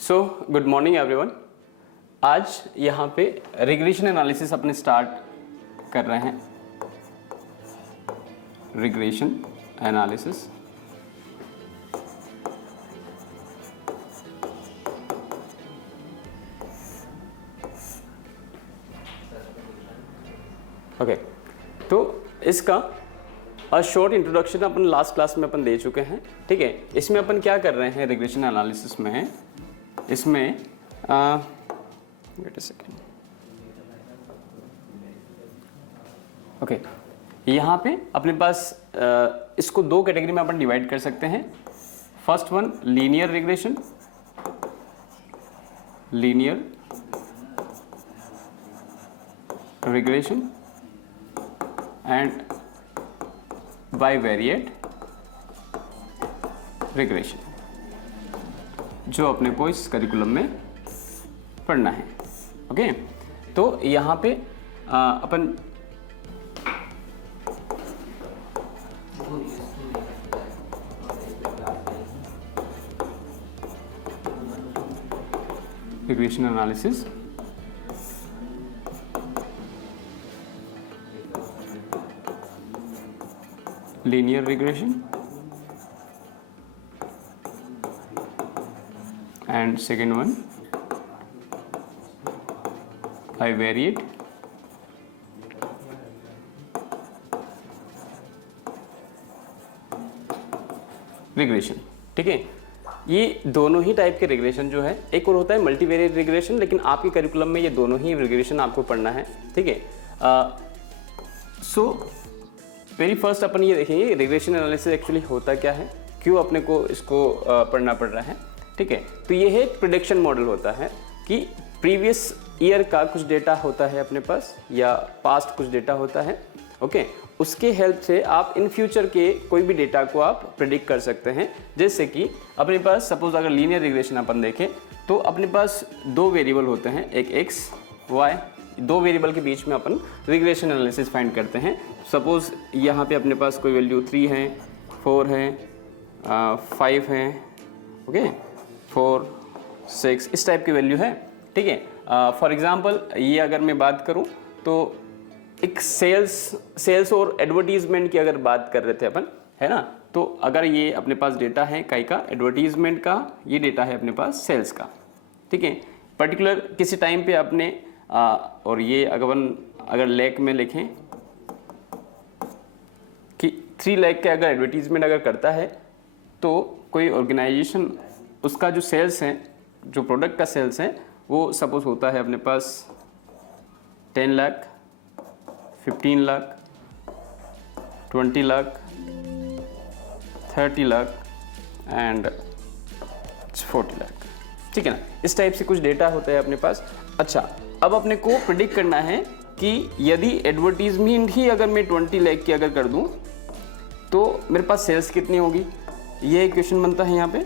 So good morning everyone. आज यहाँ पे रिग्रेशन एनालिसिस अपने स्टार्ट कर रहे हैं। रिग्रेशन एनालिसिस ओके तो इसका शॉर्ट इंट्रोडक्शन अपन लास्ट क्लास में अपन दे चुके हैं। ठीक है, इसमें अपन क्या कर रहे हैं रिग्रेशन एनालिसिस में, इसमें वेट अ सेकेंड। ओके, यहाँ पे अपने पास इसको दो कैटेगरी में अपन डिवाइड कर सकते हैं। First one linear regression, linear regression and bivariate regression, जो अपने को इस करिकुलम में पढ़ना है। ओके, तो यहाँ पे अपन regression analysis linear regression and second one bivariate regression. ठीक है, ये दोनों ही टाइप के रिग्रेशन जो है, एक और होता है मल्टीवेरिएट रिग्रेशन, लेकिन आपके करिकुलम में ये दोनों ही रिग्रेशन आपको पढ़ना है। ठीक है, सो वेरी फर्स्ट अपन ये देखेंगे रिग्रेशन एनालिसिस एक्चुअली होता क्या है, क्यों अपने को इसको पढ़ना पड़ रहा है। ठीक है, तो ये है प्रिडिक्शन मॉडल होता है कि प्रीवियस ईयर का कुछ डेटा होता है अपने पास या पास्ट कुछ डेटा होता है। ओके, उसके हेल्प से आप इन फ्यूचर के कोई भी डेटा को आप प्रिडिक्ट कर सकते हैं। जैसे कि अपने पास सपोज अगर लीनियर रिग्रेशन अपन देखें तो अपने पास दो वेरिएबल होते हैं, एक एक्स वाई, दो वेरिएबल के बीच में अपन रिग्रेशन एनालिसिस फाइंड करते हैं। सपोज यहाँ पे अपने पास कोई वैल्यू 3 है, 4 है, 5 है, ओके 4 6 इस टाइप की वैल्यू है। ठीक है, फॉर एग्जांपल ये अगर मैं बात करूँ तो एक सेल्स और एडवर्टीजमेंट की अगर बात कर रहे थे अपन, है ना, तो अगर ये अपने पास डेटा है काई का एडवर्टीजमेंट का, ये डेटा है अपने पास सेल्स का। ठीक है, पर्टिकुलर किसी टाइम पे आपने और ये अगर लैख में लिखें कि 3 लाख के अगर एडवर्टीजमेंट अगर करता है तो कोई ऑर्गेनाइजेशन उसका जो सेल्स है, जो प्रोडक्ट का सेल्स है, वो सपोज होता है अपने पास 10 लाख, 15 लाख, 20 लाख, 30 लाख एंड 40 लाख। ठीक है ना, इस टाइप से कुछ डेटा होता है अपने पास। अच्छा, अब अपने को प्रिडिक्ट करना है कि यदि एडवर्टीजमेंट ही अगर मैं 20 लाख की अगर कर दूं तो मेरे पास सेल्स कितनी होगी, ये क्वेश्चन बनता है यहाँ पे।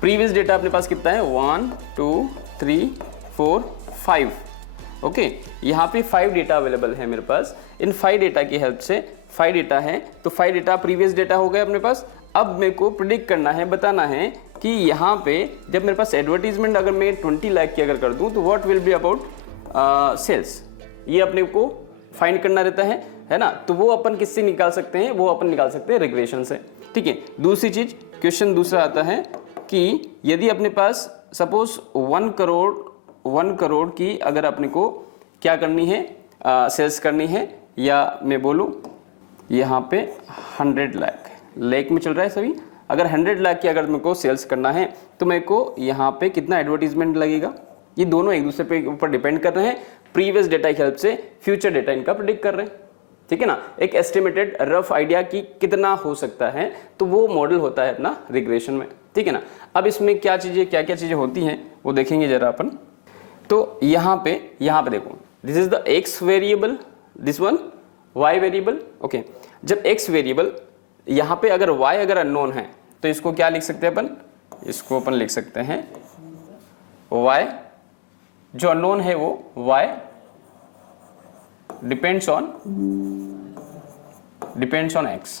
प्रीवियस डेटा अपने पास कितना है, 1 2 3 4 5। ओके, यहाँ पे 5 डेटा अवेलेबल है मेरे पास। इन 5 डेटा की हेल्प से 5 डेटा है तो 5 डेटा प्रीवियस डेटा हो गए अपने पास। अब मेरे को प्रिडिक्ट करना है, बताना है कि यहाँ पे जब मेरे पास एडवर्टीजमेंट अगर मैं 20 लाख की अगर कर दूँ तो what will be about sales, ये अपने को फाइंड करना रहता है ना। तो वो अपन किससे निकाल सकते हैं, वो अपन निकाल सकते हैं रिग्रेशन से। ठीक है, दूसरी चीज, क्वेश्चन दूसरा आता है कि यदि अपने पास सपोज 1 करोड़ की अगर अपने को क्या करनी है, सेल्स करनी है, या मैं बोलूँ यहाँ पे 100 लाख लेक में चल रहा है सभी, अगर 100 लाख की अगर मेरे को सेल्स करना है तो मेरे को यहाँ पे कितना एडवर्टीजमेंट लगेगा। ये दोनों एक दूसरे पे ऊपर डिपेंड कर रहे हैं, प्रीवियस डेटा की हेल्प से फ्यूचर डेटा इनका प्रिडिक्ट कर रहे हैं। ठीक है ना, एक एस्टिमेटेड रफ आइडिया की कितना हो सकता है, तो वो मॉडल होता है अपना रिग्रेशन में। ठीक है ना, अब इसमें क्या क्या चीज़ें होती हैं वो देखेंगे जरा अपन। तो यहाँ पे देखो, this is the x variable, this one y variable. Okay, जब एक्स वेरिएबल यहाँ पे अगर y अगर अननोन है तो इसको क्या लिख सकते हैं अपन, इसको अपन लिख सकते हैं y, जो अननोन है वो y डिपेंड्स ऑन x।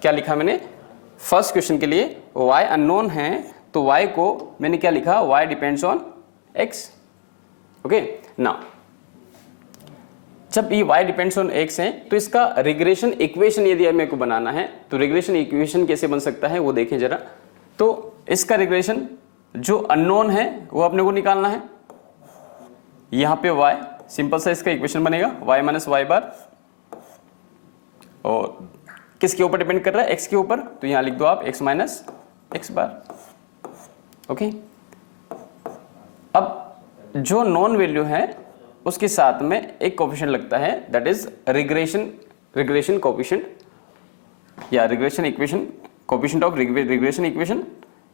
क्या लिखा मैंने, फर्स्ट क्वेश्चन के लिए y अननोन है तो y को मैंने क्या लिखा, y depends on x। Okay, now जब ये y डिपेंड्स ऑन x है तो इसका रिग्रेशन इक्वेशन यदि मेरे को बनाना है तो रिग्रेशन इक्वेशन कैसे बन सकता है वो देखें जरा। तो इसका रिग्रेशन जो अननोन है वो अपने को निकालना है। यहाँ पे y, सिंपल सा इसका इक्वेशन बनेगा y माइनस वाई बार, और किसके ऊपर डिपेंड कर रहा है, x के ऊपर, तो यहाँ लिख दो आप x minus x bar. Okay, अब जो नॉन वैल्यू है उसके साथ में एक कोफिशिएंट लगता है, दैट इज रिग्रेशन कोफिशिएंट या regression equation, coefficient of regression equation.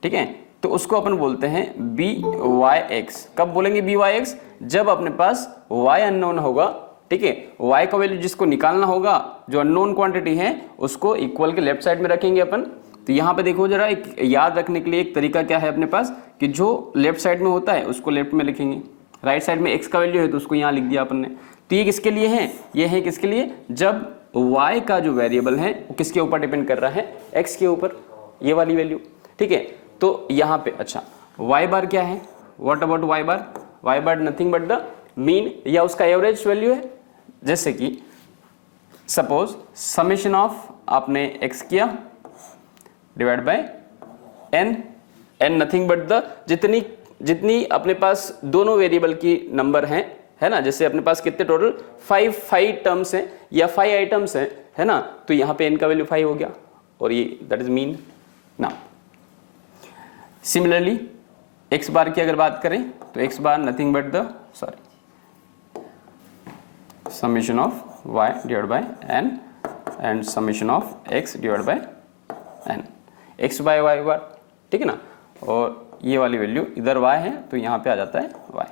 ठीक है, तो उसको अपन बोलते हैं by(x). कब बोलेंगे by(x)? जब अपने पास y अननोन होगा। ठीक है, y का वैल्यू जिसको निकालना होगा, जो अननोन क्वांटिटी है, उसको इक्वल के लेफ्ट साइड में रखेंगे अपन। तो यहाँ पे देखो जरा, एक याद रखने के लिए एक तरीका क्या है अपने पास कि जो लेफ्ट साइड में होता है उसको लेफ्ट में लिखेंगे, राइट साइड में x का वैल्यू है तो उसको यहाँ लिख दिया अपन ने। तो ये किसके लिए है, ये है किसके लिए, जब y का जो वेरिएबल है वो किसके ऊपर डिपेंड कर रहा है, x के ऊपर, ये वाली वैल्यू। ठीक है, तो यहाँ पे अच्छा y बार क्या है, what about y bar? y bar nothing but the mean या उसका एवरेज वैल्यू है। जैसे कि सपोज समेशन ऑफ आपने x किया divide by n, n nothing but the जितनी अपने पास दोनों वेरिएबल की नंबर हैं, है ना। जैसे अपने पास कितने टोटल 5 टर्म्स हैं या 5 आइटम्स हैं, है ना। तो यहाँ पे n का वैल्यू 5 हो गया और ये दैट इज मीन। ना सिमिलरली x बार की अगर बात करें तो x bar nothing but the summation of y divide by n and summation of x divide by n, x by y bar. ठीक है ना, और ये वाली वैल्यू इधर y है तो यहाँ पे आ जाता है y।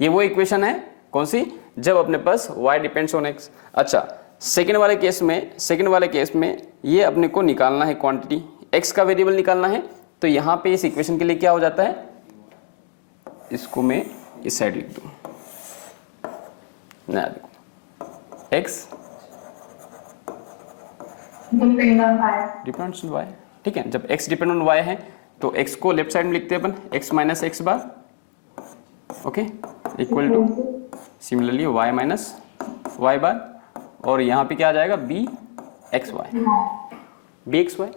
ये वो इक्वेशन है कौन सी, जब अपने पास y डिपेंड्स ऑन x। अच्छा, सेकंड वाले केस में ये अपने को निकालना है क्वांटिटी, x का वेरिएबल निकालना है। तो यहाँ पे इस इक्वेशन के लिए क्या हो जाता है, इसको मैं इस साइड लिख दूँ, ना देखो x डिपेंड्स ऑन y। ठीक है, जब x डिपेंड ऑन y है तो x को लेफ्ट साइड में लिखते हैं अपन, x minus x bar. Okay, equal to similarly y minus y bar, और यहाँ पे क्या आ जाएगा b एक्स वाई।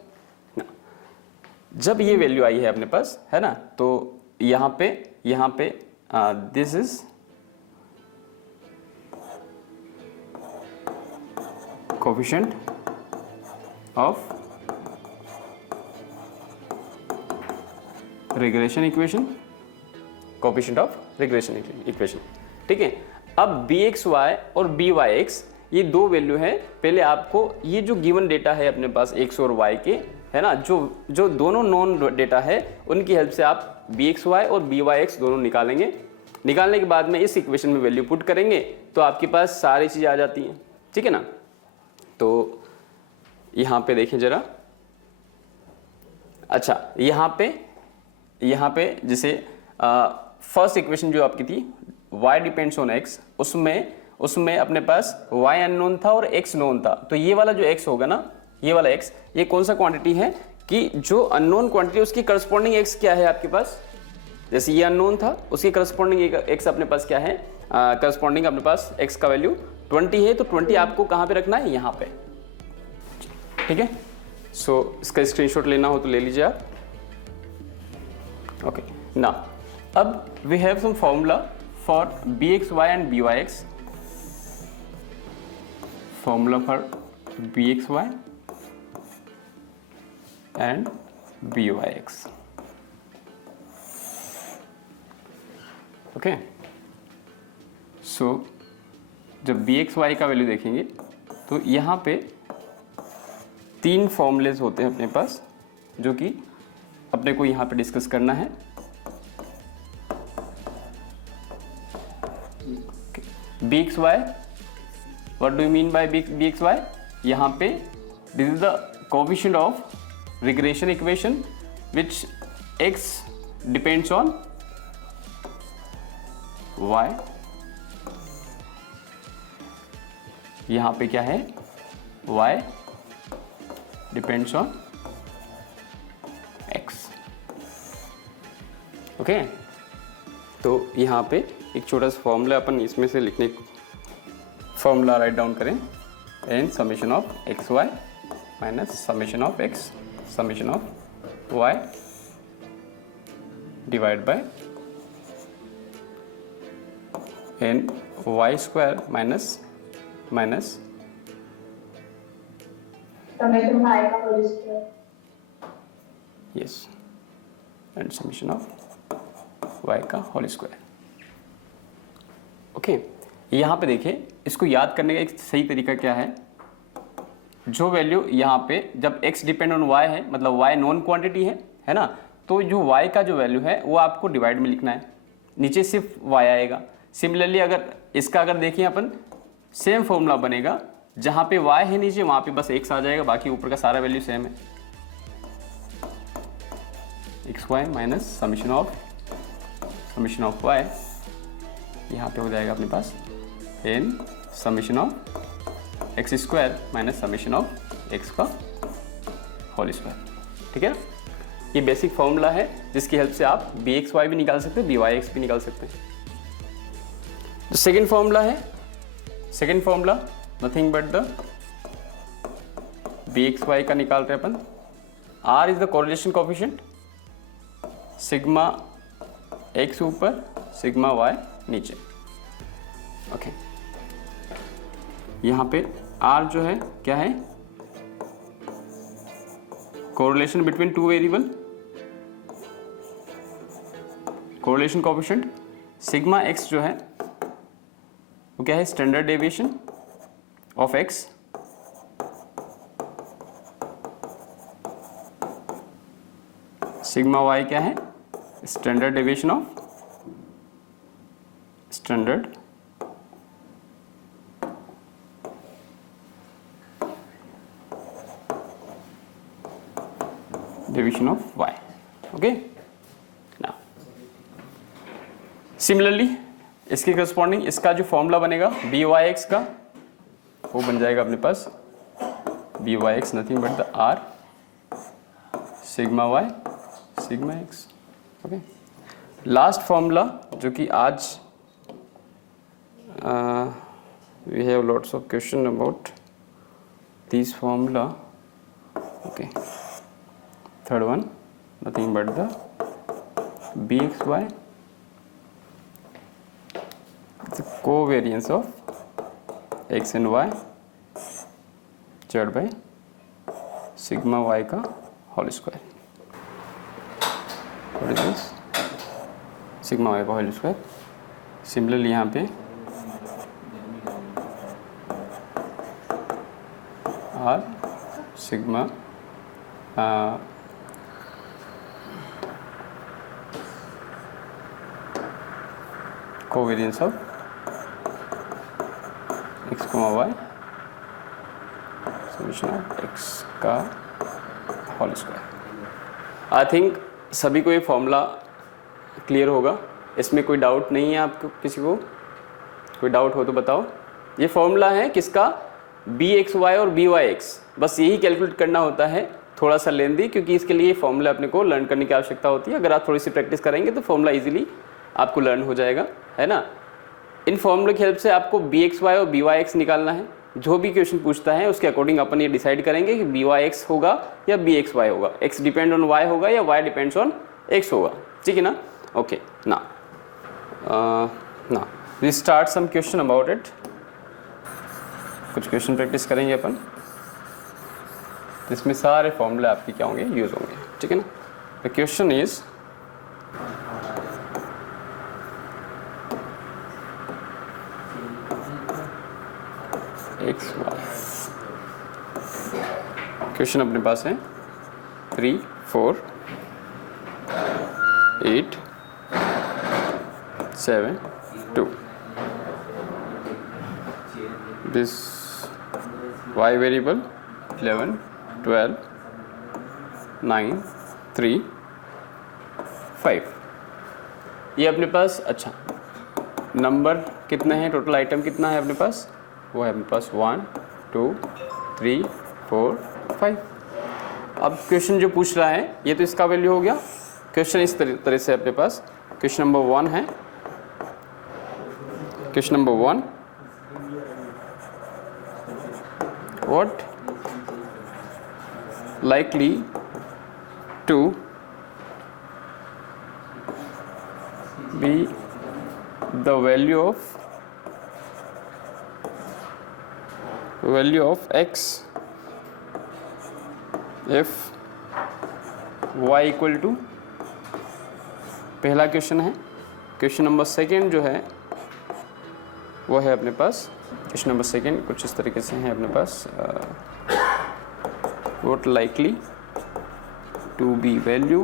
जब ये वैल्यू आई है अपने पास, है ना, तो यहाँ पे this is coefficient of regression equation, coefficient of regression equation. ठीक है, अब bxy और byx ये दो वैल्यू है। पहले आपको ये जो गिवन डेटा है अपने पास x और y के, है ना, जो दोनों नॉन डेटा है उनकी हेल्प से आप bxy और byx दोनों निकालेंगे। निकालने के बाद में इस इक्वेशन में वैल्यू पुट करेंगे तो आपके पास सारी चीज़ें आ जाती हैं। ठीक है ना, तो यहाँ पे देखें जरा। अच्छा, यहाँ पे जैसे फर्स्ट इक्वेशन जो आपकी थी y डिपेंड्स ऑन x, उसमें अपने पास y अननोन था और x नोन था। तो ये वाला जो x होगा ना, ये वाला x, ये कौन सा क्वांटिटी है कि जो अननोन क्वांटिटी उसकी करस्पॉन्डिंग x क्या है आपके पास। जैसे ये अननोन था, उसकी करस्पॉन्डिंग x अपने पास क्या है, करस्पॉन्डिंग अपने पास x का वैल्यू 20 है। तो 20 आपको कहाँ पे रखना है, यहाँ पे। ठीक है, सो इसका स्क्रीनशॉट लेना हो तो ले लीजिए आप। ओके, ना अब we have some formula for bxy and byx। Formula for bxy and byx। Okay, so जब bxy का वैल्यू देखेंगे तो यहाँ पे 3 फॉर्मूलेज होते हैं अपने पास, जो कि अपने को यहाँ पे डिस्कस करना है। bxy, what do you mean by bxy? यहाँ पे this is the coefficient of regression equation which x depends on y। यहाँ पे क्या है, y depends on x। Okay, तो यहाँ पे एक छोटा सा फॉर्मूला अपन इसमें से लिखने, फॉर्मूला राइट डाउन करें, n summation of x y minus summation of x summation of y divide by n y square minus minus summation y का whole square, yes, and summation of y का whole square. Okay, यहाँ पे देखिए, इसको याद करने का एक सही तरीका क्या है, जो वैल्यू यहाँ पे जब x डिपेंड ऑन y है, मतलब y नॉन क्वांटिटी है ना, तो जो y का जो वैल्यू है वो आपको डिवाइड में लिखना है, नीचे सिर्फ y आएगा। सिमिलरली अगर इसका अगर देखिए अपन, सेम फॉर्मूला बनेगा, जहाँ पे y है नीचे वहाँ पे बस x आ जाएगा, बाकी ऊपर का सारा वैल्यू सेम है, x y minus summation of y, यहाँ पे हो जाएगा अपने पास n summation of x square minus summation of x का होल स्क्वायर। ठीक है, ये बेसिक फॉर्मूला है जिसकी हेल्प से आप बी एक्स वाई भी निकाल सकते हैं, बी वाई एक्स भी निकाल सकते हैं। जो सेकेंड फॉर्मूला है, second formula nothing but the b x y का निकाल रहे अपन, r is the correlation coefficient, sigma x ऊपर सिग्मा वाई नीचे। ओके, यहाँ पे आर जो है क्या है, correlation between two variable, correlation coefficient. Sigma x जो है वो क्या है, standard deviation of x, sigma y क्या है, standard deviation of standard deviation of y। Okay, now similarly इसके करस्पॉन्डिंग इसका जो फॉर्मूला बनेगा बी वाई एक्स का, वो बन जाएगा अपने पास b y x nothing but the r sigma y sigma x. Okay, last formula जो कि आज we have lots of question about this formula. Okay, third one nothing but the bxy, the covariance of x and y divided by sigma y का whole square। what is this, sigma y का whole square। Similarly यहाँ पे r sigma covariance of x, y summation of x का whole square. I think सभी को ये formula clear होगा, इसमें कोई डाउट नहीं है आपको, किसी को कोई डाउट हो तो बताओ। ये फॉर्मूला है किसका, बी एक्स वाई और बी वाई एक्स, बस यही कैलकुलेट करना होता है, थोड़ा सा लेंदी, क्योंकि इसके लिए फॉर्मूला अपने को लर्न करने की आवश्यकता होती है। अगर आप थोड़ी सी प्रैक्टिस करेंगे तो फॉर्मूला इजीली आपको लर्न हो जाएगा, है ना। इन फॉर्मूले की हेल्प से आपको बी एक्स वाई और बी वाई एक्स निकालना है। जो भी क्वेश्चन पूछता है उसके अकॉर्डिंग अपन ये डिसाइड करेंगे कि बी वाई एक्स होगा या बी एक्स वाई होगा, एक्स डिपेंड ऑन वाई होगा या वाई डिपेंड्स ऑन एक्स होगा, ठीक है ना। ओके, ना we start some question about it. कुछ क्वेश्चन प्रैक्टिस करेंगे अपन, इसमें सारे फॉर्मूले आपके क्या होंगे, यूज होंगे, ठीक है ना। The question is x y. Question अपने पास है 3, 4, 8, 7, 2। This y variable 11, 12, 9, 3, 5। ये अपने पास, अच्छा नंबर कितने हैं, टोटल आइटम कितना है अपने पास, वो है अपने पास 1, 2, 3, 4, 5। अब क्वेश्चन जो पूछ रहा है ये तो इसका वैल्यू हो गया, क्वेश्चन इस तरह से अपने पास क्वेश्चन नंबर 1 है। Question number 1, what likely to be the value of x if y equal to, पहला क्वेश्चन है। क्वेश्चन नंबर 2 जो है वो है अपने पास, क्वेश्चन नंबर 2 कुछ इस तरीके से है अपने पास, what likely to be value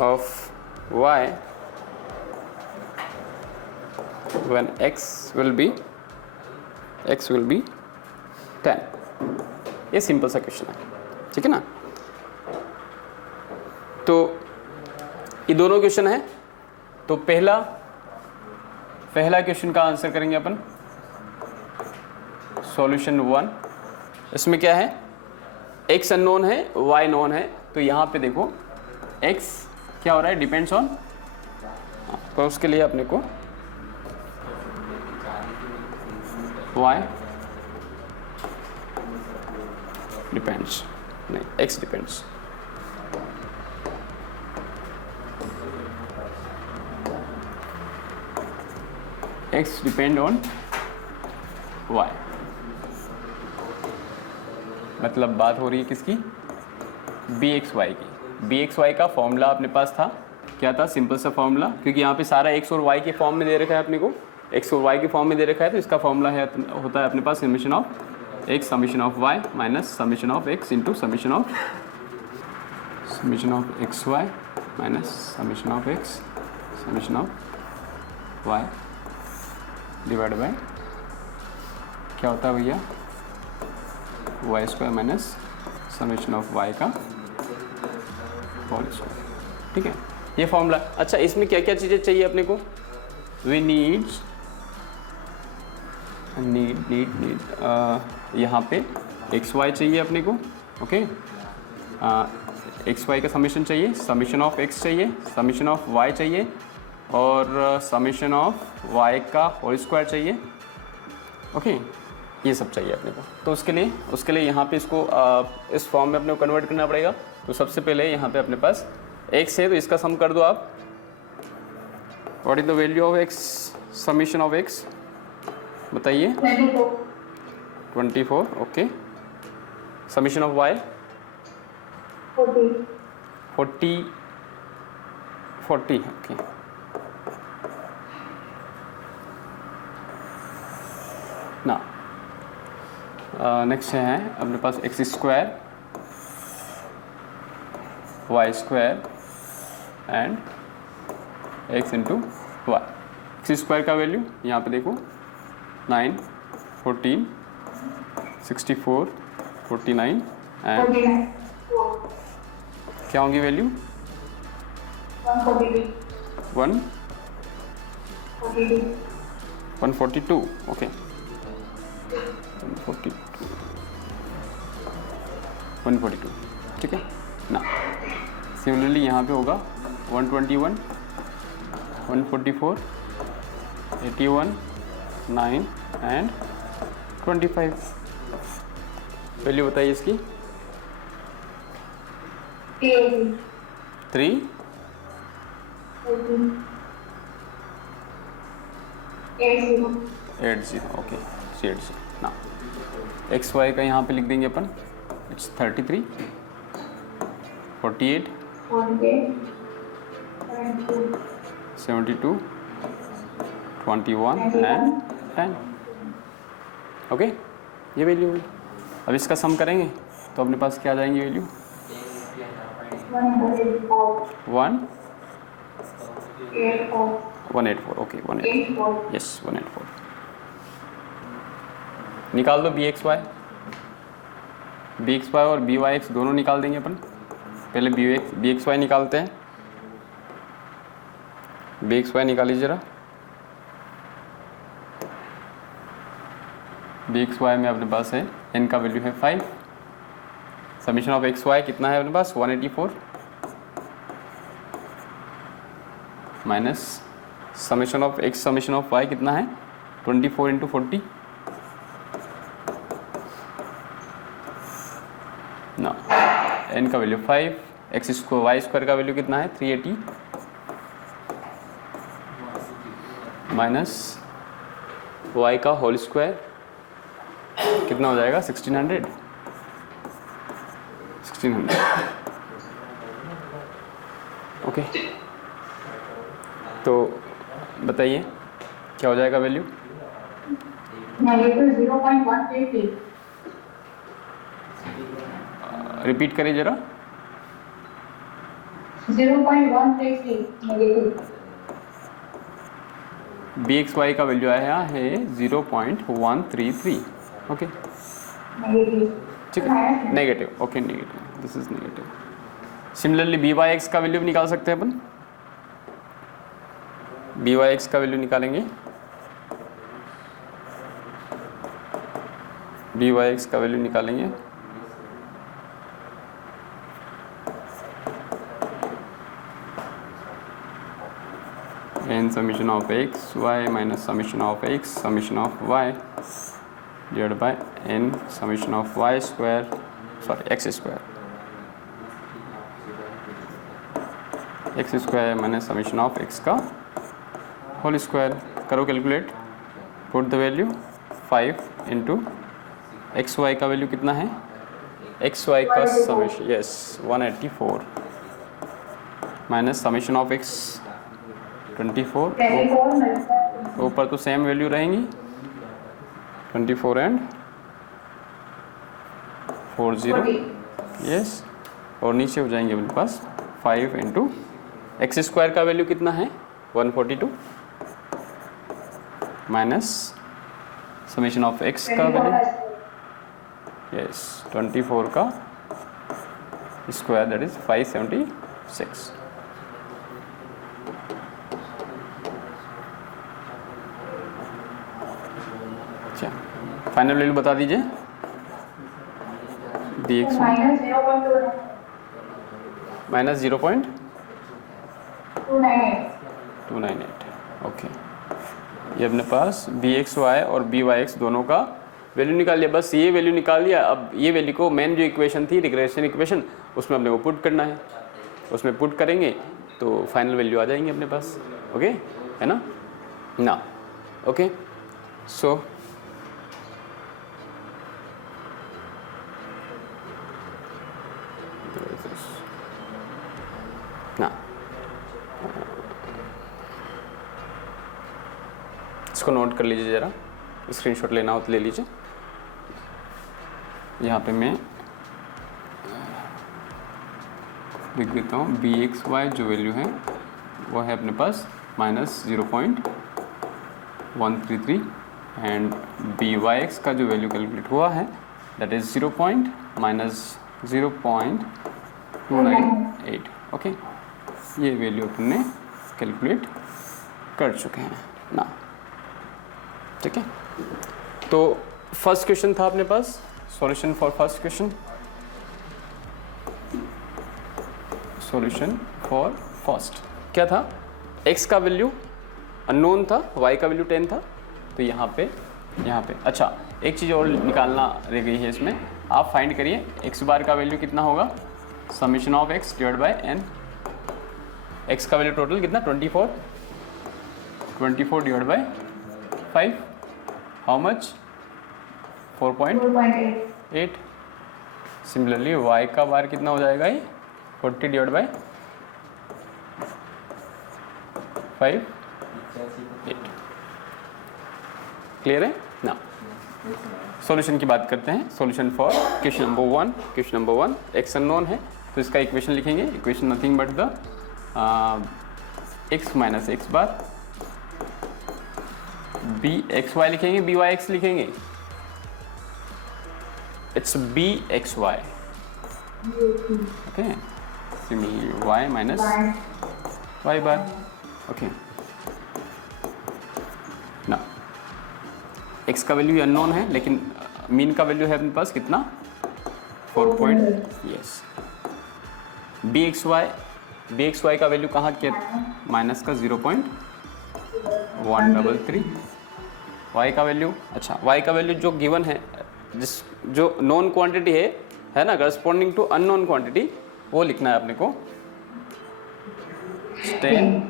of y when x will be 10। ये सिंपल सा क्वेश्चन है, ठीक है ना। तो ये दोनों क्वेश्चन है। तो पहला क्वेश्चन का आंसर करेंगे अपन, सॉल्यूशन 1। इसमें क्या है, x अननोन है, y नोन है। तो यहाँ पे देखो x क्या हो रहा है, डिपेंड्स ऑन, तो उसके लिए अपने को y डिपेंड्स, नहीं x depends. x depend on y, मतलब बात हो रही है किसकी, bxy की। bxy का फॉर्मूला अपने पास था, क्या था, सिंपल सा फॉर्मूला, क्योंकि यहाँ पे सारा x और y के फॉर्म में दे रखा है अपने को, x और y के फॉर्म में दे रखा है। तो इसका फॉर्मूला है, होता है अपने पास summation of x summation of y minus summation of x into summation of xy minus summation of x summation of y divide by क्या होता है भैया, y square minus summation of y का होल स्क्वायर, ठीक है, ये formula. अच्छा, इसमें क्या क्या चीज़ें चाहिए अपने को, वी नीड यहाँ पे एक्स वाई चाहिए अपने को, ओके, एक्स वाई का समीशन चाहिए, समीशन ऑफ एक्स चाहिए, समीशन ऑफ वाई चाहिए, और समीशन ऑफ वाई का होल स्क्वायर चाहिए, ओके, ये सब चाहिए अपने को। तो उसके लिए यहाँ पे इसको इस फॉर्म में अपने को कन्वर्ट करना पड़ेगा। तो सबसे पहले यहाँ पे अपने पास x है, तो इसका सम कर दो आप। What is the value of x, summation of x बताइए, 24, okay, summation of y 40, okay. ना नेक्स्ट है अपने पास x square y square and x into y. X square का वैल्यू यहाँ पे देखो 9, 14, 64, 49 एंड क्या होंगी वैल्यू 142, ओके, 142, ठीक है ना। सिमिलरली यहाँ पे होगा 121, 144, 81, 9 एंड 25। वैल्यू बताइए इसकी, 3, 80, ओके, 380 ना। एक्स वाई का यहाँ पे लिख देंगे अपन, इट्स 33, 48, 72, 21 एंड 10, ओके, ये वैल्यू हुई। अब इसका सम करेंगे तो अपने पास क्या आ जाएंगी वैल्यू, 184, ओके, 184, यस 184। निकाल दो बी एक्स वाई और बी वाई एक्स दोनों निकाल देंगे अपन। पहले बी एक्स वाई निकालते हैं, बी एक्स वाई निकालिए जरा। बी एक्स वाई में अपने पास है, एन का वैल्यू है 5, समीशन ऑफ एक्स वाई कितना है अपने पास 184, minus summation of x summation of y कितना है 24 इंटू 40 ना, एन का value 5, x square y square का वैल्यू कितना है 380 माइनस वाई का होल स्क्वायर कितना हो जाएगा 1600 ओके। तो बताइए क्या हो जाएगा वैल्यू? नेगेटिव 0.133। रिपीट करिए जरा। 0.133 नेगेटिव। बी एक्स वाई का वैल्यू आया है 0.133 ओके नेगेटिव। ठीक है, negative okay, negative, this is negative. Similarly b y x का वैल्यू भी निकाल सकते हैं अपन। बी वाई एक्स का वैल्यू निकालेंगे, बी वाई एक्स का वैल्यू निकालेंगे n summation of x y minus summation of x summation of y divided by n summation of y square x square minus summation of x का whole square. करो calculate, put the value 5 into x y का value कितना है, x y का summation yes 184 minus summation of x 24, ऊपर तो same value रहेंगी 24 and 40 yes, और नीचे हो जाएंगे अपने पास 5 इंटू एक्स स्क्वायर का वैल्यू कितना है 142 माइनस समेशन ऑफ एक्स का वैल्यू यस 24 का square that is 576। Final value बता दीजिए। dx minus 0.298 okay. ये अपने पास बी एक्स वाई और बी वाई एक्स दोनों का वैल्यू निकाल लिया, बस ये वैल्यू निकाल लिया। अब ये वैल्यू को मेन जो इक्वेशन थी रिग्रेशन इक्वेशन उसमें अपने को पुट करना है, उसमें पुट करेंगे तो फाइनल वैल्यू आ जाएंगे अपने पास ओके है ना ना ओके। सो ना इसको नोट कर लीजिए ज़रा, स्क्रीनशॉट लेना हो तो ले लीजिए। यहाँ पे मैं लिख देता हूँ बी एक्स वाई जो वैल्यू है वो है अपने पास minus 0.133 and b y x का जो वैल्यू कैलकुलेट हुआ है दैट इज़ -0.298 ओके। ये वैल्यू अपन ने कैलकुलेट कर चुके हैं ना, ठीक है। तो फर्स्ट क्वेश्चन था अपने पास, solution for first question, solution for first क्या था, x का वैल्यू अननोन था, y का वैल्यू 10 था। तो यहाँ पे अच्छा एक चीज़ और निकालना रह गई है इसमें, आप फाइंड करिए x बार का वैल्यू कितना होगा, summation of x divide by n। x का वैल्यू टोटल कितना 24 divide by 5 how much 4.8। Similarly y का बार कितना हो जाएगा ये 40 डिवाइड बाय 5 8। क्लियर है ना। सॉल्यूशन की बात करते हैं, solution for question number 1। Question number 1 x unknown है तो इसका इक्वेशन लिखेंगे, equation nothing but the x minus x bar, b x y लिखेंगे, बी वाई एक्स लिखेंगे, it's b x y okay. Similarly y minus y bar okay ना। x का value unknown है लेकिन मीन का वैल्यू है अपने पास कितना 4 yes. B x y b x y का वैल्यू कहाँ किया, माइनस का 0.133, वाई का वैल्यू, अच्छा वाई का वैल्यू जो गिवन है, जिस जो नॉन क्वांटिटी है ना, करस्पॉन्डिंग टू अननोन क्वांटिटी, वो लिखना है अपने को 10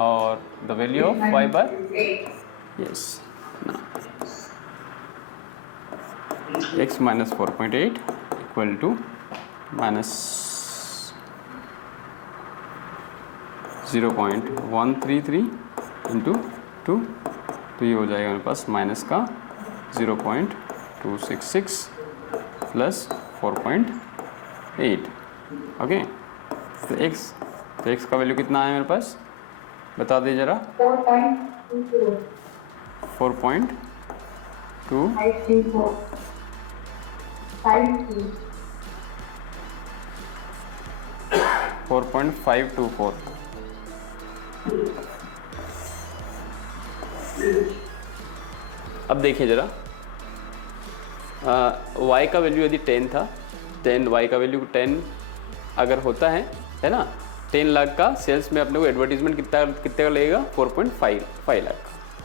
और the value of y bar, yes ना, x minus 4.8 equal to minus 0.133 into 2, तो ये हो जाएगा मेरे पास माइनस का 0.266 प्लस 4.8, ओके। तो x का वैल्यू कितना है मेरे पास, बता दीजिए जरा। 4.24 4.2 4.524, अब देखिए जरा, y का वैल्यू यदि 10 था, 10 y का वैल्यू 10 अगर होता है ना, 10 लाख का सेल्स में अपने को एडवर्टीजमेंट कितने का लगेगा, 4.5 लाख,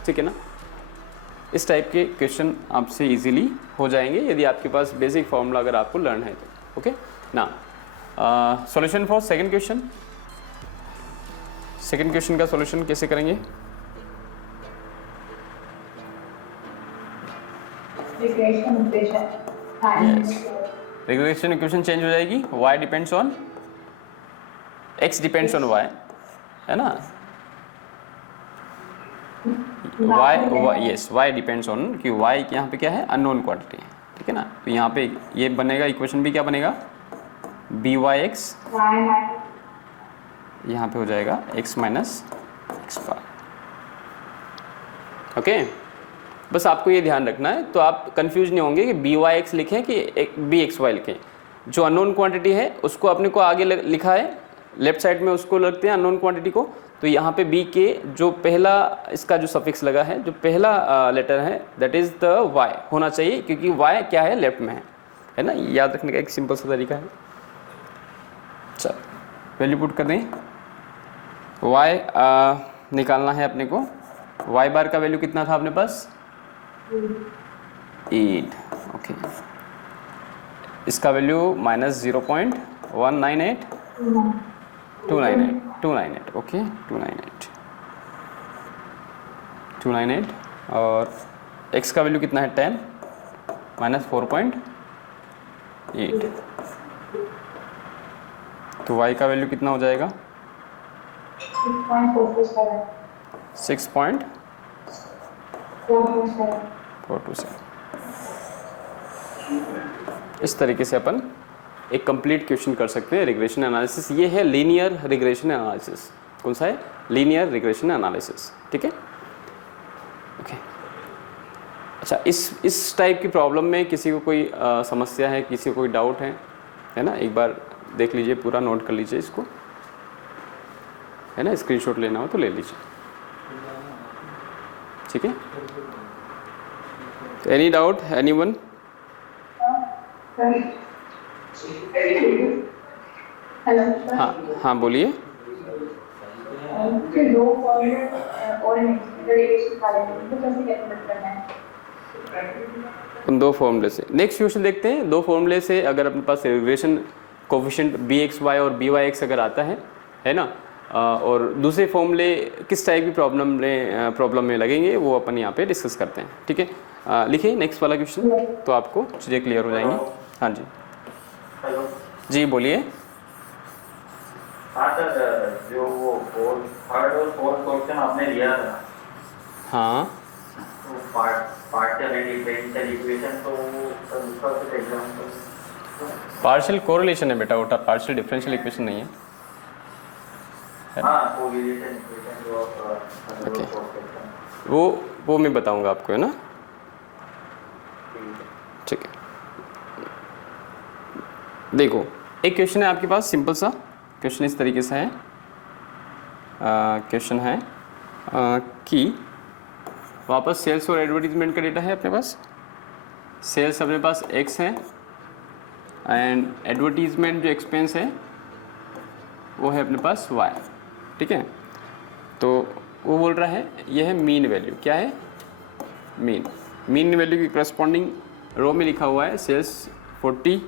ठीक है ना। इस टाइप के क्वेश्चन आपसे इजीली हो जाएंगे यदि आपके पास बेसिक फॉर्मूला अगर आपको लर्न है तो, ओके ना। Solution for second question, second question का सॉल्यूशन कैसे करेंगे, रिग्रेशन इक्वेशन चेंज हो जाएगी, y depends on x depends on y, है ना, y डिपेंड्स ऑन, कि y यहाँ पे क्या है, अननोन क्वांटिटी है, ठीक है ना। तो यहाँ पे ये बनेगा, इक्वेशन भी क्या बनेगा, by(x), यहाँ पे हो जाएगा x minus x bar, okay. बस आपको ये ध्यान रखना है, तो आप कंफ्यूज नहीं होंगे कि by(x) लिखें कि bxy लिखें। जो अननोन क्वांटिटी है उसको अपने को आगे लिखा है, लेफ्ट साइड में उसको लगते हैं अननोन क्वांटिटी को, तो यहाँ पे b के जो पहला इसका जो सफिक्स लगा है, जो पहला लेटर है, दैट इज़ द y होना चाहिए, क्योंकि y क्या है, लेफ्ट में है ना। याद रखने का एक सिंपल सा तरीका है। चल वैल्यू पुट कर दें, y निकालना है अपने को, y बार का वैल्यू कितना था अपने पास, 8, ओके। इसका वैल्यू माइनस 0.198 298, ओके 298 और x का वैल्यू कितना है, 10 माइनस 4.8, तो y का वैल्यू कितना हो जाएगा, 6.427। इस तरीके से अपन एक कंप्लीट क्वेश्चन कर सकते हैं रिग्रेशन एनालिसिस। ये है लीनियर रिग्रेशन एनालिसिस। कौन सा है, लीनियर रिग्रेशन एनालिसिस, ठीक है, ओके। अच्छा, इस टाइप की प्रॉब्लम में किसी को कोई समस्या है, किसी को कोई डाउट है ना, एक बार देख लीजिए, पूरा नोट कर लीजिए इसको, है ना, स्क्रीनशॉट लेना हो तो ले लीजिए, ठीक है। Any doubt, anyone? हाँ बोलिए। उन दो फॉर्मूले से नेक्स्ट क्वेश्चन देखते हैं। दो फॉर्मूले से अगर अपने पास रिग्रेशन कोफिशिएंट bxy और byx अगर आता है ना, और दूसरे फॉर्मूले किस टाइप की प्रॉब्लम में लगेंगे वो अपन यहाँ पे डिस्कस करते हैं, ठीक है। लिखिए नेक्स्ट वाला क्वेश्चन, तो आपको चीज़ें क्लियर हो जाएंगी। हाँ जी, हेलो जी बोलिए। हाँ सर, जो वो थर्ड और फोर्थ क्वेश्चन आपने लिया था, हाँ तो पार्शियल एंड डिफरेंशियल इक्वेशन, तो उसका कुछ एग्जांपल? पार्शियल कोरिलेशन है बेटा, वो पार्शियल डिफरेंशियल इक्वेशन नहीं है। हाँ, कोरिलेशन इक्वेशन जो ओके, वो मैं बताऊंगा आपको, है ना, ठीक है। देखो एक क्वेश्चन है आपके पास, सिंपल सा क्वेश्चन इस तरीके से है। क्वेश्चन है कि वापस सेल्स और एडवर्टीजमेंट का डेटा है अपने पास। सेल्स अपने पास x है एंड एडवर्टीजमेंट जो एक्सपेंस है वो है अपने पास y, ठीक है। तो वो बोल रहा है ये है मीन वैल्यू, क्या है मीन वैल्यू की करस्पॉन्डिंग रो में लिखा हुआ है सेल्स 40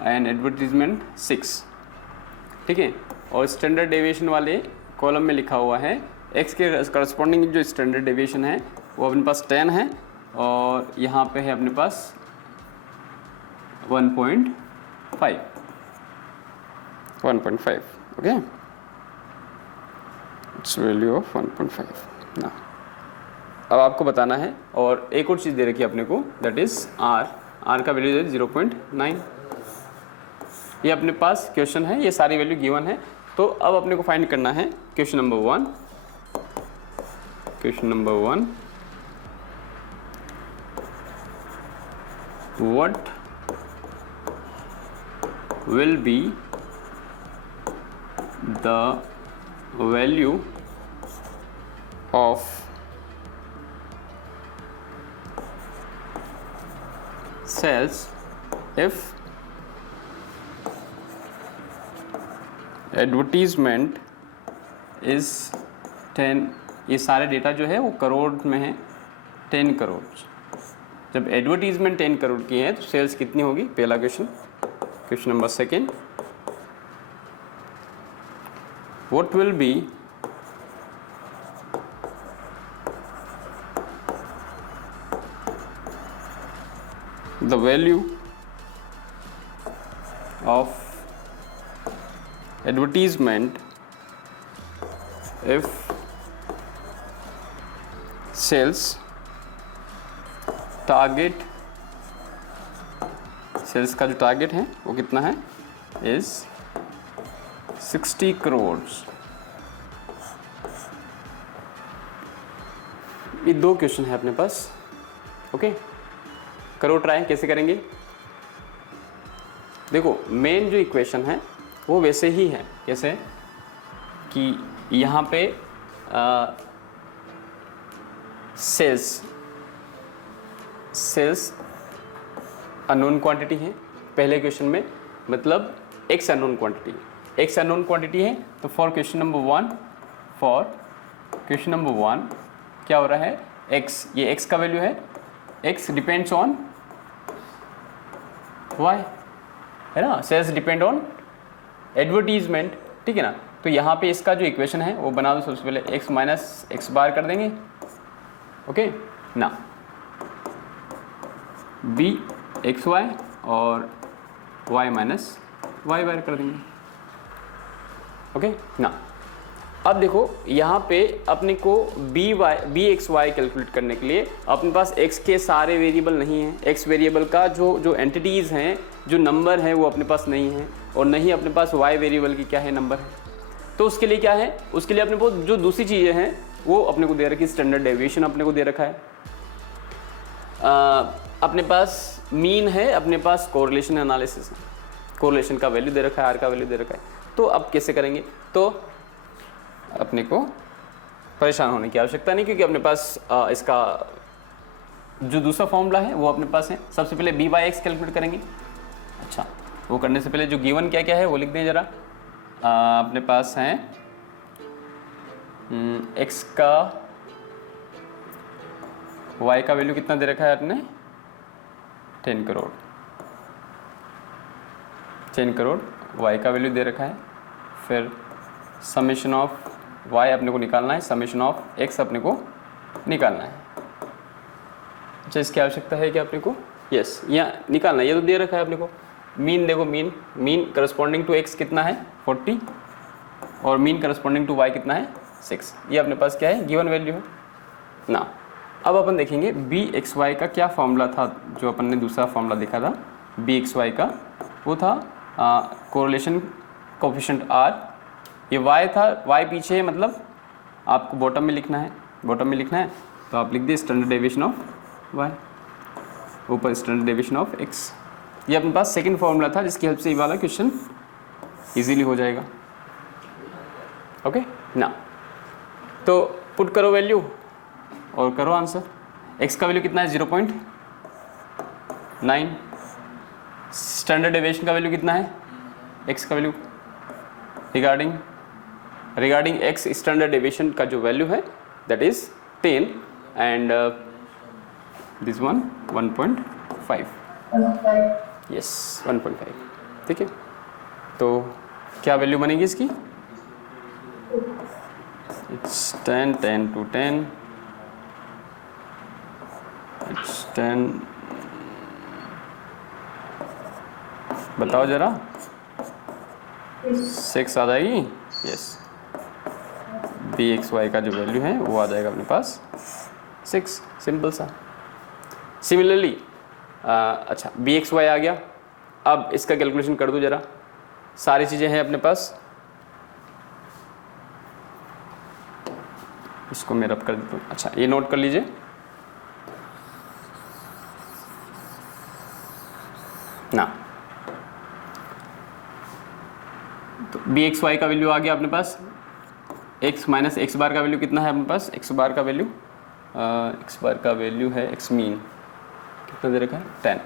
एंड एडवर्टीजमेंट 6, ठीक है। और स्टैंडर्ड डेविएशन वाले कॉलम में लिखा हुआ है x के करस्पॉन्डिंग जो स्टैंडर्ड डेविएशन है वो अपने पास 10 है, और यहाँ पे है अपने पास 1.5, ओके, इट्स वैल्यू ऑफ 1.5 ना। अब आपको बताना है, और एक और चीज़ दे रखी है अपने को, दैट इज़ r का वैल्यू है 0.9। ये अपने पास क्वेश्चन है, ये सारी वैल्यू गिवन है। तो अब अपने को फाइंड करना है question number 1, what will be the value of sales if advertisement is 10। ये सारे डेटा जो है वो करोड़ में है, 10 करोड़। जब एडवर्टीजमेंट 10 करोड़ की है तो सेल्स कितनी होगी, पहला question number second, what will be the value of advertisement if sales target, sales का जो टारगेट है वो कितना है, इज 60 करोड़। ये 2 क्वेश्चन है अपने पास, ओके। करो ट्राई, कैसे करेंगे। देखो मेन जो इक्वेशन है वो वैसे ही है, कैसे कि यहाँ पे सेल्स अननोन क्वांटिटी है पहले क्वेश्चन में, मतलब x अननोन क्वांटिटी है। तो फॉर क्वेश्चन नंबर 1 क्या हो रहा है, x, ये x का वैल्यू है, x डिपेंड्स ऑन y, है ना, सेल्स डिपेंड ऑन एडवर्टीजमेंट, ठीक है ना। तो यहाँ पे इसका जो इक्वेशन है वो बना दो, सबसे पहले x माइनस एक्स बार कर देंगे, ओके ना, b एक्स वाई और y माइनस वाई बार कर देंगे, ओके ना। अब देखो यहाँ पे अपने को बी एक्स वाई कैलकुलेट करने के लिए अपने पास x के सारे वेरिएबल नहीं हैं, x वेरिएबल का जो एंटिटीज़ हैं, जो नंबर है वो अपने पास नहीं है, और नहीं अपने पास y वेरिएबल की क्या है, नंबर है। तो उसके लिए क्या है, उसके लिए अपने को जो दूसरी चीज़ें हैं वो अपने को दे रखी, स्टैंडर्ड डेविएशन अपने को दे रखा है, अपने पास मीन है, अपने पास कोरिलेशन एनालिसिस है, कोरिलेशन का वैल्यू दे रखा है, आर का वैल्यू दे रखा है। तो अब कैसे करेंगे, तो अपने को परेशान होने की आवश्यकता नहीं, क्योंकि अपने पास इसका जो दूसरा फॉर्मूला है वो अपने पास है। सबसे पहले बी बाई एक्स कैलकुलेट करेंगे। अच्छा, वो करने से पहले जो गिवन क्या क्या है वो लिख दें ज़रा। अपने पास है एक्स का, वाई का वैल्यू कितना दे रखा है आपने, 10 करोड़, 10 करोड़ वाई का वैल्यू दे रखा है। फिर समेशन ऑफ वाई अपने को निकालना है, समेशन ऑफ एक्स अपने को निकालना है। अच्छा, इसकी आवश्यकता है कि अपने को, यस, यहाँ निकालना है, ये तो दे रखा है अपने को। मीन देखो, मीन करस्पॉन्डिंग टू एक्स कितना है 40, और मीन करस्पॉन्डिंग टू वाई कितना है 6। ये अपने पास क्या है, गिवन वैल्यू है ना। अब अपन देखेंगे बी एक्स वाई का क्या फॉर्मूला था, जो अपन ने दूसरा फॉर्मूला देखा था बी एक्स वाई का, वो था कोरिलेशन कोफिशिएंट आर। ये y था, y पीछे है, मतलब आपको बॉटम में लिखना है, तो आप लिख दिए स्टैंडर्ड डेविएशन ऑफ y, ऊपर स्टैंडर्ड डेविएशन ऑफ x। ये अपने पास सेकंड फॉर्मूला था जिसकी हेल्प से ये वाला क्वेश्चन इजीली हो जाएगा, ओके ना। तो पुट करो वैल्यू और करो आंसर। x का वैल्यू कितना है 0.9, स्टैंडर्ड डेविएशन का वैल्यू कितना है, x का value regarding x standard deviation का जो वैल्यू है that is 10 and this one 1.5, yes 1.5, ठीक है। तो क्या वैल्यू बनेगी इसकी? इट्स 10 10 to 10, इट्स 10, बताओ जरा, 6 आ जाएगी, यस। बी एक्स वाई का जो वैल्यू है वो आ जाएगा अपने पास 6, सिंपल सा। सिमिलरली अच्छा बी एक्स वाई आ गया, अब इसका कैलकुलेशन कर दो जरा, सारी चीज़ें हैं अपने पास, इसको मैं रब कर देता हूँ। अच्छा ये नोट कर लीजिए, ना तो बी एक्स वाई का वैल्यू आ गया अपने पास, एक्स माइनस एक्स बार का वैल्यू कितना है अपने पास? एक्स बार का वैल्यू है एक्स मीन कितना दे रखा है 10,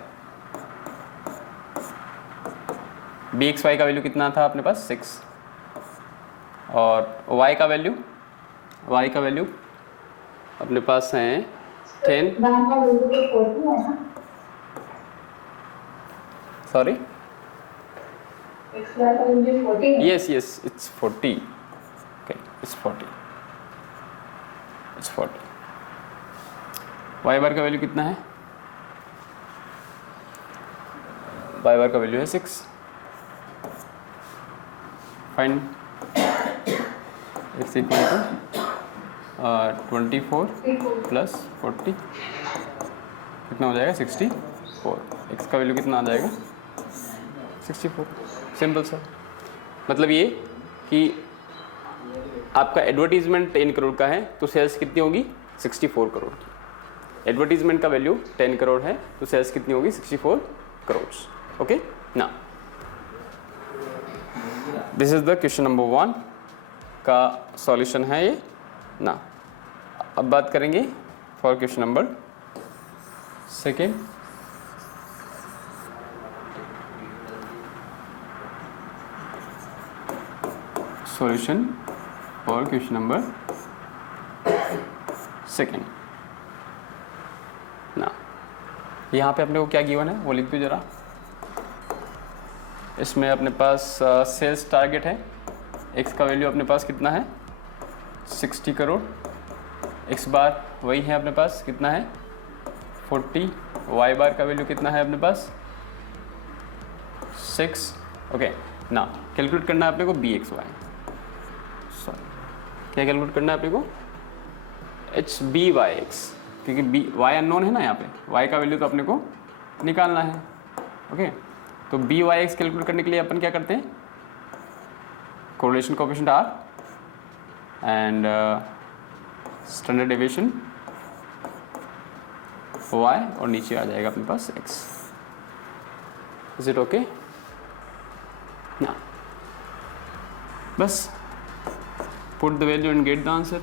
बी एक्स वाई का वैल्यू कितना था अपने पास 6, और y का वैल्यू अपने पास है 10, sorry yes it's 40, okay it's 40, y बार का वैल्यू कितना है? y बार का वैल्यू है 6, find x equal to 24 plus 40 कितना हो जाएगा 64, x का वैल्यू कितना आ जाएगा 64, सिंपल सा। मतलब ये कि आपका एडवर्टीजमेंट 10 करोड़ का है तो सेल्स कितनी होगी 64 करोड़ की, एडवर्टीजमेंट का वैल्यू 10 करोड़ है तो सेल्स कितनी होगी 64 करोड़, ओके ना। This is the question number 1 का सॉल्यूशन है ये ना। अब बात करेंगे for question number 2, solution for question number 2 ना। यहाँ पे अपने को क्या गिवन है वो लिख दो जरा। इसमें अपने पास सेल्स टारगेट है, एक्स का वैल्यू अपने पास कितना है 60 करोड़, एक्स बार वही है अपने पास कितना है 40, वाई बार का वैल्यू कितना है अपने पास 6, ओके ना। कैलकुलेट करना है अपने को बी एक्स वाई, सॉरी क्या कैलकुलेट करना है अपने को एच बी वाई एक्स, क्योंकि बी वाई अननोन है ना, यहाँ पे वाई का वैल्यू तो अपने को निकालना है, ओके। तो बी वाई एक्स कैलकुलेट करने के लिए अपन क्या करते हैं, correlation coefficient r and standard deviation y, और नीचे आ जाएगा अपने पास एक्स। इज इट ओके ना? बस put the value and get the answer.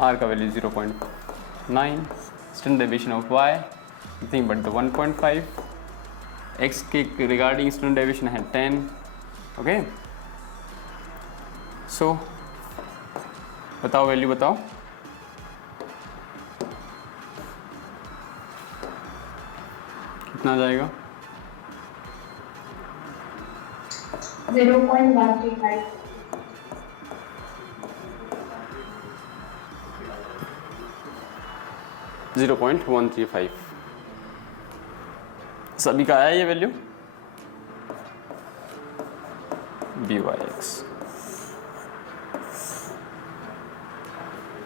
R का value 0.9, standard deviation of y nothing but the 1.5, x के रिगार्डिंग स्टैंडर्ड डेविएशन है 10, ओके। सो बताओ वैल्यू बताओ, कितना आ जाएगा 0.135, $0.135। सभी का आया ये value b y x,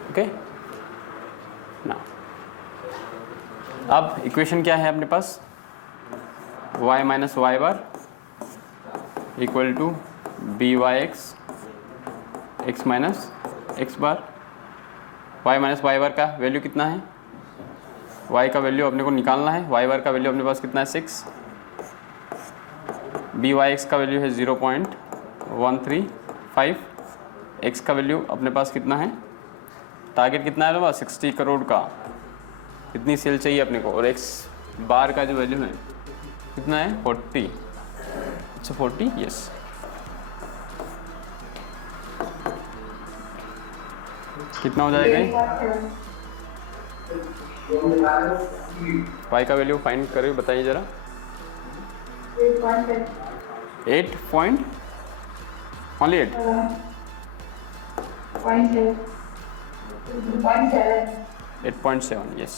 okay ना। अब इक्वेशन क्या है अपने पास, y minus y bar equal to b y x, x minus x bar. y minus y bar का वैल्यू कितना है, y का वैल्यू अपने को निकालना है, y बार का वैल्यू अपने पास कितना है 6, बी वाई एक्स का वैल्यू है 0.135, x का वैल्यू अपने पास कितना है, टारगेट कितना है अपने पास 60 करोड़ का, कितनी सेल चाहिए अपने को, और x बार का जो वैल्यू है कितना है 40, अच्छा 40, यस कितना हो जाएगा ये? 8.7. y का वैल्यू फाइंड करो, बताइए ज़रा। 8.7. 8 पॉइंट ओनली 8 .7. 0.7. 8.7 यस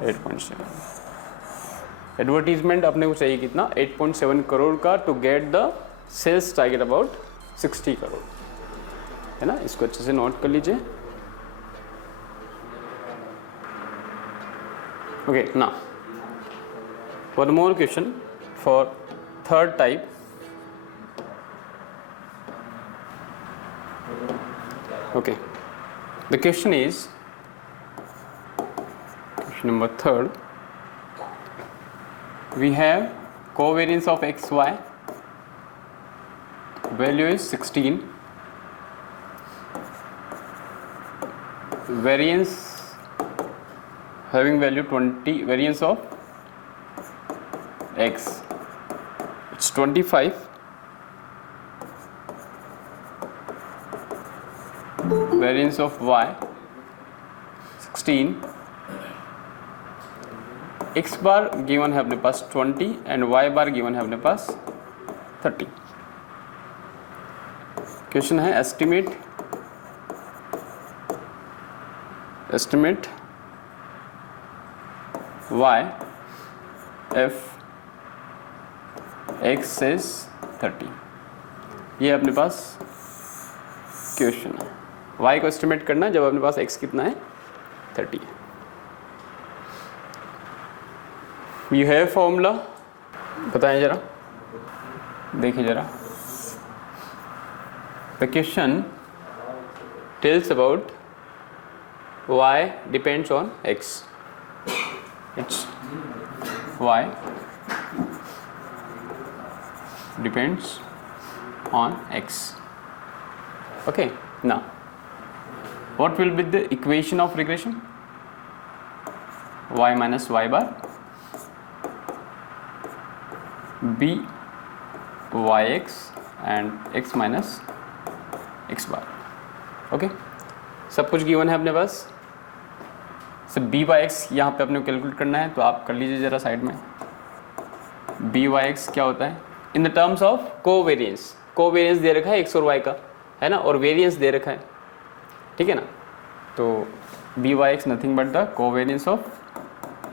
8.7। एडवर्टीजमेंट अपने को चाहिए कितना? 8.7 करोड़ का to get the sales target about 60 crore, है ना। इसको अच्छे से नोट कर लीजिए। ओके ना, one more question for third type. Okay, the question is, question number third, we have covariance of xy, value is 16, variance having value 20, variance of x it's 25, variance of y 16, x bar given है अपने पास 20 and y bar given है अपने पास 30। Question है estimate y f x is 30। ये अपने पास question है। y को estimate करना है जब अपने पास x कितना है? 30 है। यू हैव फॉर्मूला, बताएं जरा, देखिए जरा। The question tells about y depends on x, it's y depends on x। okay, now what will be the equation of regression? y minus y bar b yx and x minus x bar। Okay, सब कुछ given है अपने पास। सिर्फ b by x यहाँ पे अपने को calculate करना है, तो आप कर लीजिए ज़रा साइड में। b बाई एक्स क्या होता है? In the terms of covariance, covariance दे रखा है x और y का, है ना, और वेरियंस दे रखा है, ठीक है ना। तो b by x nothing but the covariance of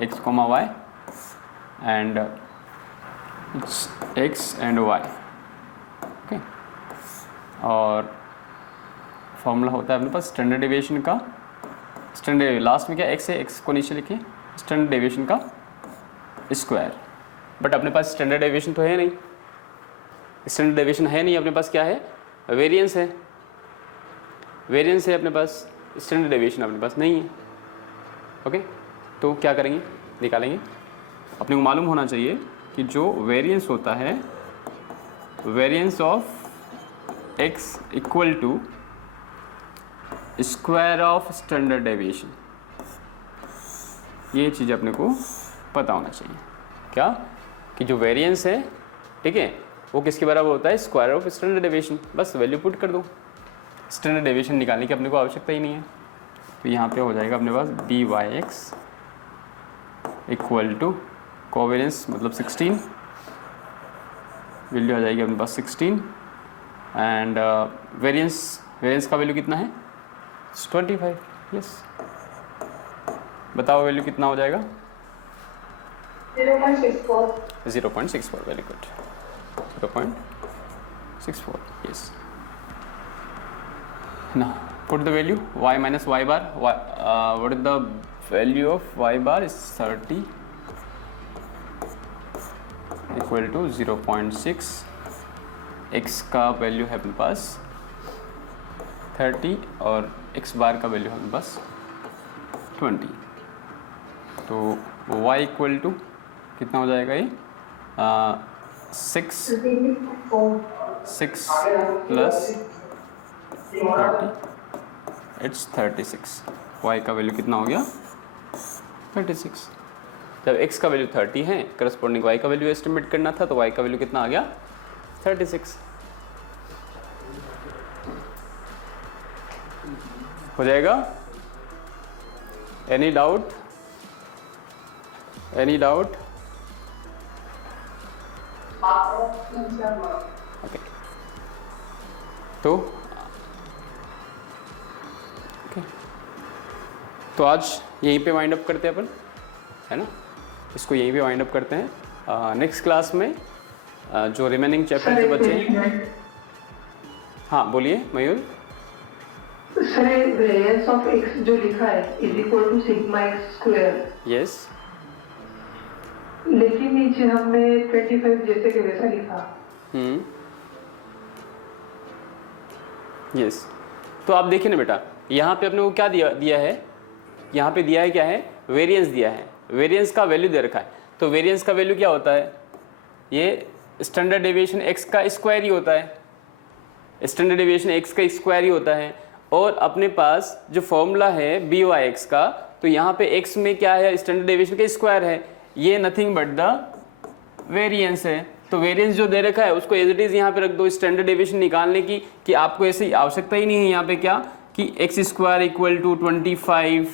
x, y and x and y। Okay, और फॉर्मूला होता है अपने पास स्टैंडर्ड डेविएशन का। स्टैंडर्ड लास्ट में क्या x है, x को नीचे लिखिए, स्टैंडर्ड डेविएशन का स्क्वायर। बट अपने पास स्टैंडर्ड डेविएशन तो है नहीं, स्टैंडर्ड डेविएशन है नहीं अपने पास। क्या है? वेरिएंस है, वेरिएंस है अपने पास, स्टैंडर्ड डेविएशन अपने पास नहीं है। ओके, तो क्या करेंगे? निकालेंगे। अपने को मालूम होना चाहिए कि जो वेरिएंस होता है, variance of x equal to square of standard deviation. ये चीज़ अपने को पता होना चाहिए। क्या? कि जो वेरिएंस है, ठीक है, वो किसके बराबर होता है? Square of standard deviation. बस वैल्यू पुट कर दो, स्टैंडर्ड डेविएशन निकालने की अपने को आवश्यकता ही नहीं है। तो यहाँ पे हो जाएगा अपने पास b y x equal to covariance मतलब 16, वैल्यू आ जाएगी अपने पास 16 एंड वेरिएंस का वैल्यू कितना है? 25। यस, बताओ वैल्यू कितना हो जाएगा? 0.64. 0.64, very good, 0.64, yes. Now put the value y minus y bar. What is the value of y bar? Is 30 equal to 0.6. x का वैल्यू है अपने पास 30 और x बार का वैल्यू है अपने पास 20। तो y इक्वल टू कितना हो जाएगा ये? 6 प्लस 30, इट्स 36। y का वैल्यू कितना हो गया? 36। जब x का वैल्यू 30 है, करस्पॉन्डिंग y का वैल्यू एस्टिमेट करना था, तो y का वैल्यू कितना आ गया? 36। हो जाएगा? Any doubt? Any doubt? Okay, तो तो आज यहीं पे वाइंड अप करते हैं अपन, है ना? इसको यहीं पे वाइंड अप करते हैं। नेक्स्ट क्लास में जो रिमेनिंग चैप्टर के बच्चे हैं, हाँ बोलिए Mayur. Sir variance of x जो लिखा है is equal to sigma x square, yes, लेकिन नीचे हमने 25 जैसे कि वैसा लिखा। यस, तो आप देखिए ना बेटा, यहाँ पे अपने को क्या दिया है, यहाँ पे दिया है क्या है, वेरिएंस दिया है, वेरिएंस का वैल्यू दे रखा है। तो वेरिएंस का वैल्यू क्या होता है, ये स्टैंडर्ड डेविएशन x का स्क्वायर ही होता है, स्टैंडर्ड डेविएशन x का स्क्वायर ही होता है। और अपने पास जो फॉर्मूला है बी वाई एक्स का, तो यहाँ पे x में क्या है, स्टैंडर्ड डेविएशन का स्क्वायर है, ये नथिंग बट द वेरिएंस है। तो वेरिएंस जो दे रखा है उसको एज इट इज यहाँ पे रख दो, स्टैंडर्ड डेविएशन निकालने की कि आपको ऐसी आवश्यकता ही नहीं है यहाँ पे क्या कि एक्स स्क्वायर इक्वल टू 25,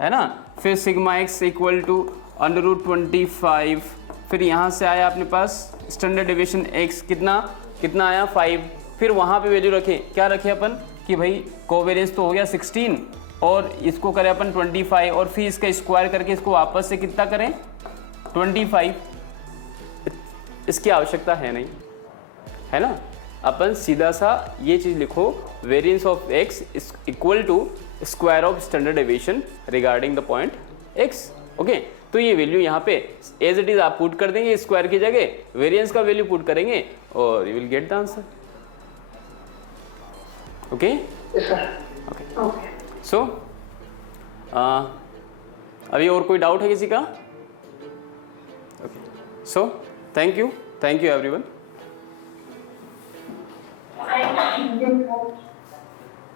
है ना, फिर सिग्मा एक्स इक्वल टू √25, फिर यहाँ से आया अपने पास स्टैंडर्ड डेविएशन x कितना आया 5, फिर वहाँ पे वैल्यू रखे, क्या रखे अपन कि भाई कोवेरिएंस तो हो गया 16 और इसको करें अपन 25 और फिर इसका स्क्वायर करके इसको वापस से कितना करें 25। इसकी आवश्यकता है नहीं, है ना? अपन सीधा सा ये चीज़ लिखो, variance of x is equal to square of standard deviation regarding the point x। Okay, तो ये वैल्यू यहाँ पे एज इट इज आप पुट कर देंगे, स्क्वायर की जगह वेरिएंस का वैल्यू पुट करेंगे और you will get the answer. Okay okay, so अभी और कोई डाउट है किसी का? Okay, so thank you everyone.